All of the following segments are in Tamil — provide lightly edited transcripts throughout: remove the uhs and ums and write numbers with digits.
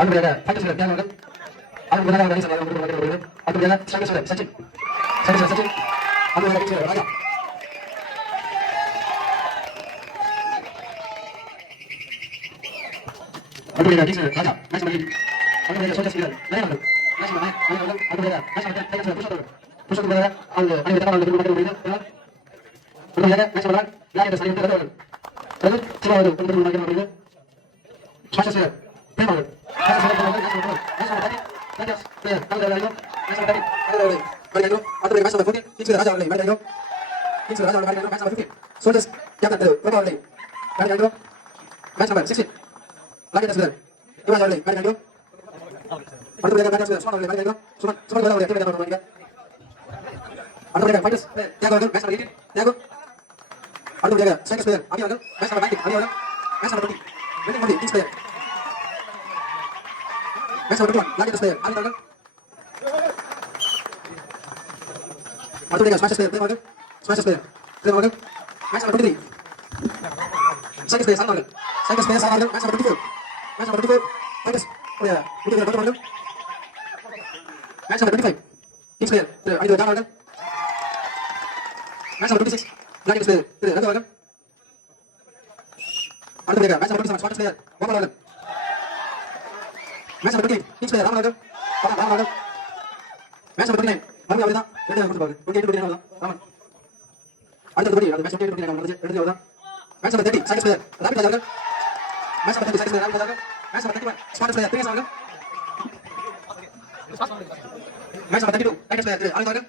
அடுத்ததாக ஃபைட்டர்ஸ் தியாகங்கள் அடுத்ததாக ரணில் சவால் வருகிறது. அடுத்ததாக ஸ்ட்ரைக்கர்ஸ் சச்சின் சச்சின் அடுத்ததாக ராஜா அடுத்ததாக டீச்சர் ராஜா மேட்ச் பண்ணி அடுத்ததாக சோல்ஜர்ஸ் லீடர் நயனங்கள் மேட்ச் பண்ணி நயனங்கள் அடுத்ததாக மேட்ச் பண்ணி ஃபைட்டர்ஸ் புஷ் அவங்க அனைத்து தகவல்கள் கொடுக்க முடியுது. அடுத்ததாக மேட்ச் பண்ணி விளையாட்டு சரி வந்து அது சிவாவது கொண்டு வந்து முடியுது. ஸ்ட்ரைக்கர்ஸ் பேமாவது soldiers captain probably Mariano match number 16 Mariano Sir Ivan Mariano அடுத்ததாக பேட்டர்ஸ் சுமன் Mariano சுமன் அவர்கள் எத்தனை பேர் வருவாங்க அடுத்ததாக ஃபைட்டர்ஸ் தியாகோ அவர்கள் மேட்ச் நம்பர் 18 தியாகோ அடுத்ததாக ஸ்ட்ரைக்கர்ஸ் பிளேயர் அபி அவர்கள் மேட்ச் நம்பர் 19 அபி அவர்கள் மேட்ச் நம்பர் 20 வெற்றி Modi team player match number 21 லாகேட்டஸ் பிளேயர் அபி அவர்கள் அடுத்ததாக ஸ்மாஷஸ் பிளேயர் தேவ் அவர்கள் ஸ்மாஷஸ் பிளேயர் தேவ் அவர்கள் match number 23 second space Samargal second space Samargal match number 24 fighters match number 25 team player Anil Damargal match number 26 Black player Raghavargal அடுத்த player match number 27 Scottish player Ramargal match number 28 team player Ramargal match number 29 மறுபடியும் அவர்தான் ரெண்டு கொடுத்து பாருங்க 28 29 ராமன் அடுத்த படி அந்த மேட்ச் 28 நம்ம எடுத்து வரலாம் மேட்ச் நம்பர் 30 செகண்ட் பிளேயர் ராபிட் அவர்கள் மேட்ச் நம்பர் 30 செகண்ட் பிளேயர் ராபிட் அவர்கள் match number 31 spot player Dinesh அவர்கள் match number 32 right player Anand அவர்கள்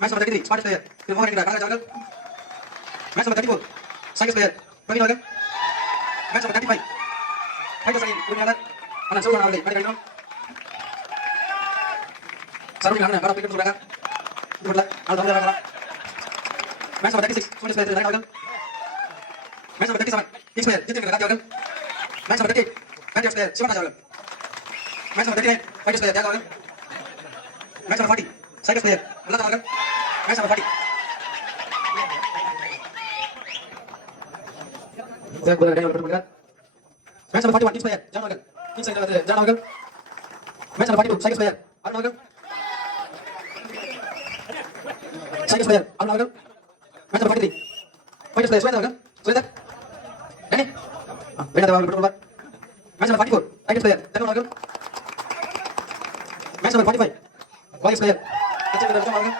மேட்ச் நம்பர் 33 ஸ்பாட் பிளேயர் மோகன் ராஜ் அவர்கள் match number 34 second player Praveen அவர்கள் மேட்ச் நம்பர் 35 ஃபைட்டர்ஸ் அணி உரிமையாளர் அண்ணன் சோமன் அவர்களை மேடைக்கு சரவணன் அண்ணன் வர பிக்கப் சொல்றாங்க இதுல நான் வந்து வரலாம் match number 36 Swedish player Ryan Morgan match number 37 East player Jitendra Rathi Morgan match number 38 Panthers player Shivan Raj Morgan match number 39 Fighters player Thiago Morgan match number 40 Cycles player Malata Morgan match number 40 match number 41 East player John Morgan East player John Morgan match number 42 Cycles player Arun Morgan Cycles player Arun Morgan match number 43 fighters player Sweden Morgan Sweden Danny Vena Morgan match number 44 fighters player Danny Morgan match number 45 boys player Achyut Morgan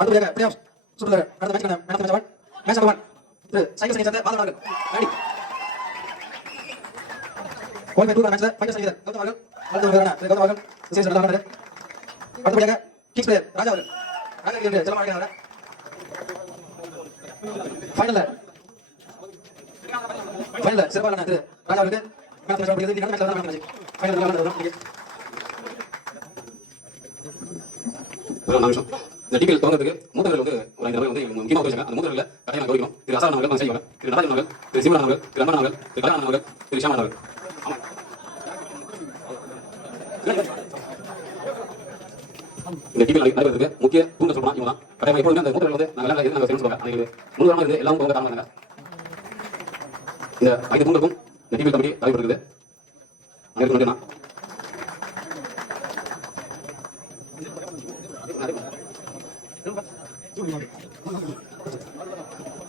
அடுத்த பிளேயர் பிளேயர்ஸ் சூப்பர் அடுத்த மேட்ச் மேட்ச் நம்பர் 1 சைக்கிள்ஸ் சேர்ந்த பாலன் அவர்கள் ரெடி கோல் டூர் மேட்ச்ல ஃபைட்டர்ஸ் லீடர் கௌதம் அவர்கள் கௌதம் அவர்கள் விசேஷ நடந்தாங்க அடுத்தபடியாக கிங்ஸ் பிளேயர் ராஜா அவர்கள் ராஜா ஜலமாக அவர்கள் ஃபைனல்ல சிறப்பான திரு ராஜா அவருக்கு மேட்ச் நடக்கிறது இந்த மேட்ச்ல தான் மேட்ச் ஃபைனல் நடக்கிறது நிமிஷம் இந்த டிபிஎல் தொடங்கிறதுக்கு மூத்தவர்கள் வந்து ஒரு 5 தடவை வந்து முக்கியமாக பேசுறாங்க. அந்த மூத்தவர்களை கட்டாயமாக கவனிக்கணும். திரு அசாரன் அவர்கள் செய்வாங்க, திரு நடராஜன் அவர்கள், திரு சிவரான் அவர்கள், திரு அன்பன் அவர்கள், திரு கல்யாணன் அவர்கள், திரு ஷியாமன் அவர்கள். இந்த டிபிஎல் நடைபெறதுக்கு முக்கிய தூண்ட சொல்றோம் இவங்க தான். கட்டாயமாக எப்பொழுதுமே அந்த மூத்தவர்கள் வந்து நாங்கள் எல்லாம் நாங்கள் சொல்லுவாங்க. அவங்களுக்கு முழுவதுமாக இருந்து எல்லாரும் போக காரணமாக இந்த 5 தூண்டுக்கும் இந்த டிபிஎல் கமிட்டி தலைவர் அங்கே இருக்கு நான்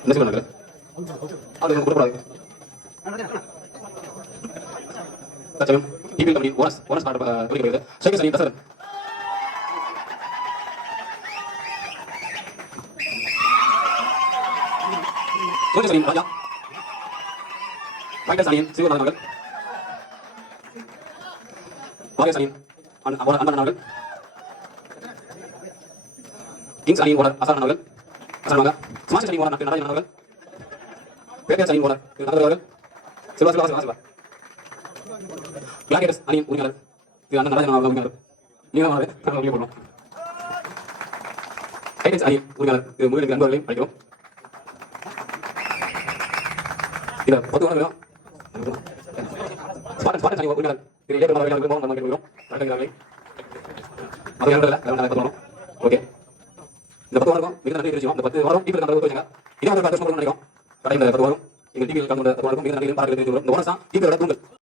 என்ன செய்வாங்க அது கொடுக்கூடாது தச்சகம் டிபிஎல் கமிட்டி ஓனஸ் ஸ்டார்ட் குறிக்கிறது ஷேக் சரி தசரன் சோஜஸ் அணியின் ராஜா ஃபைட்டர்ஸ் அணியின் சிவநாதன் அவர்கள் வாரியர்ஸ் அணியின் அன்பன் அவர்கள் கிங்ஸ் அணியின் ஓனர் அசாரன் அவர்கள் அசாரனாக ஸ்மாஷ் அணியின் ஓனர் நடராஜன் அவர்கள் பேக்கர்ஸ் அணியின் ஓனர் நடராஜன் அவர்கள் சிவா பிளாக்கெட்ஸ் அணியின் உரிமையாளர் திரு அண்ணன் நடராஜன் அவர்கள் உரிமையாளர் நீளமானது நாங்கள் உரிமை போடுறோம் டைட்டன்ஸ் அணியின் உரிமையாளர் திரு முருகன் அன்பர்களையும் அழைக்கிறோம் இதை 10 வாரம் வேணும் ஸ்பாட்டன் அணி உரிமையாளர் திரு ஏற்கனவே அவர்கள் மோகன் நம்ம கேட்கிறோம் நடக்கிறார்கள் அது இல்லை ஓகே இந்த 10 வாரம் மிக நன்றி தெரிவிச்சோம். இந்த 10 வாரம் டிபிஎல் கலந்து வச்சாங்க. இதே மாதிரி நினைக்கும் கடையில் 10 வாரம் எங்கள் டிபிஎல் கலந்து 10 வாரம் மிக நன்றி பார்க்கிறது. இந்த ஓனஸ் தான் டிபிஎல் தூங்கல்.